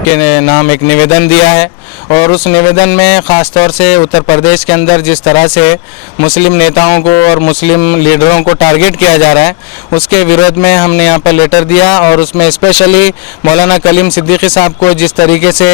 के नाम एक निवेदन दिया है और उस निवेदन में ख़ास तौर से उत्तर प्रदेश के अंदर जिस तरह से मुस्लिम नेताओं को और मुस्लिम लीडरों को टारगेट किया जा रहा है उसके विरोध में हमने यहाँ पर लेटर दिया और उसमें स्पेशली मौलाना कलीम सिद्दीकी साहब को जिस तरीके से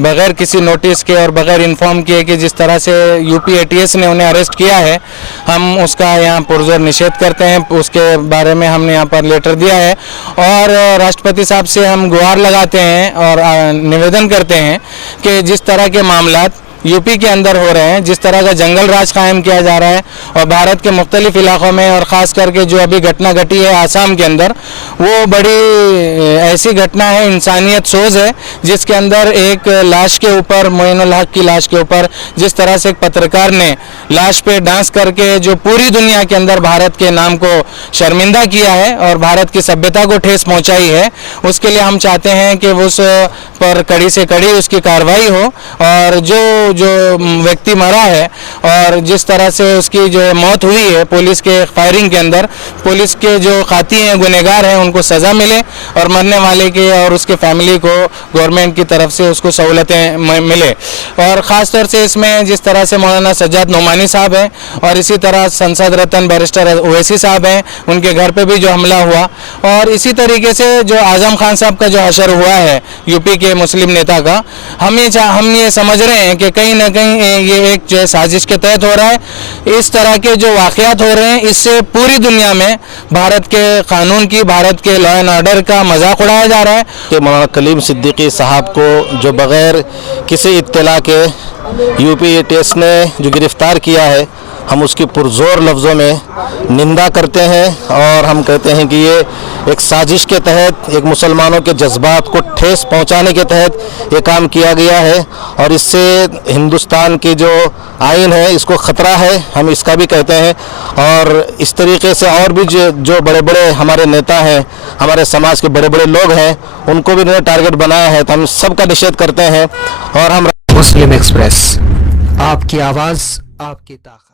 बग़ैर किसी नोटिस के और बग़ैर इन्फॉर्म किए कि जिस तरह से यूपी ATS ने उन्हें अरेस्ट किया है, हम उसका यहाँ पुरजोर निषेध करते हैं। उसके बारे में हमने यहाँ पर लेटर दिया है और राष्ट्रपति साहब से हम गुहार लगाते हैं और निवेदन करते हैं कि जिस तरह के मामलात यूपी के अंदर हो रहे हैं, जिस तरह का जंगल राज कायम किया जा रहा है और भारत के मुख्तलिफ इलाकों में और ख़ास करके जो अभी घटना घटी है आसाम के अंदर, वो बड़ी ऐसी घटना है, इंसानियत सोज है, जिसके अंदर एक लाश के ऊपर, मोइनुल हक की लाश के ऊपर जिस तरह से एक पत्रकार ने लाश पे डांस करके जो पूरी दुनिया के अंदर भारत के नाम को शर्मिंदा किया है और भारत की सभ्यता को ठेस पहुँचाई है, उसके लिए हम चाहते हैं कि उस पर कड़ी से कड़ी उसकी कार्रवाई हो और जो व्यक्ति मरा है और जिस तरह से उसकी जो मौत हुई है पुलिस के फायरिंग के अंदर, पुलिस के जो खाती हैं, गुनहगार हैं, उनको सज़ा मिले और मरने वाले के और उसके फैमिली को गवर्नमेंट की तरफ से उसको सहूलतें मिले। और ख़ास तौर से इसमें जिस तरह से मौलाना सज्जाद नोमानी साहब हैं और इसी तरह संसद रत्न बैरिस्टर ओवैसी साहब हैं, उनके घर पे भी जो हमला हुआ और इसी तरीके से जो आज़म खान साहब का जो हशर हुआ है यूपी के मुस्लिम नेता का, हम ये समझ रहे हैं कि कहीं ना कहीं ये एक जो साजिश के तहत हो रहा है। इस तरह के जो वाक़यात हो रहे हैं इससे पूरी दुनिया में भारत के कानून की, भारत के लॉ एंड ऑर्डर का मजाक उड़ाया जा रहा है। कि मौलाना कलीम सिद्दीकी साहब को जो बग़ैर किसी इत्तला के यूपी ATS ने जो गिरफ़्तार किया है, हम उसकी पुरज़ोर लफ्ज़ों में निंदा करते हैं और हम कहते हैं कि ये एक साजिश के तहत, एक मुसलमानों के जज्बात को ठेस पहुंचाने के तहत ये काम किया गया है और इससे हिंदुस्तान की जो आइन है इसको ख़तरा है, हम इसका भी कहते हैं। और इस तरीके से और भी जो बड़े बड़े हमारे नेता हैं, हमारे समाज के बड़े बड़े लोग हैं, उनको भी इन्होंने टारगेट बनाया है, तो हम सबका निषेध करते हैं। और हम मुस्लिम एक्सप्रेस, आपकी आवाज़, आपकी ताकत।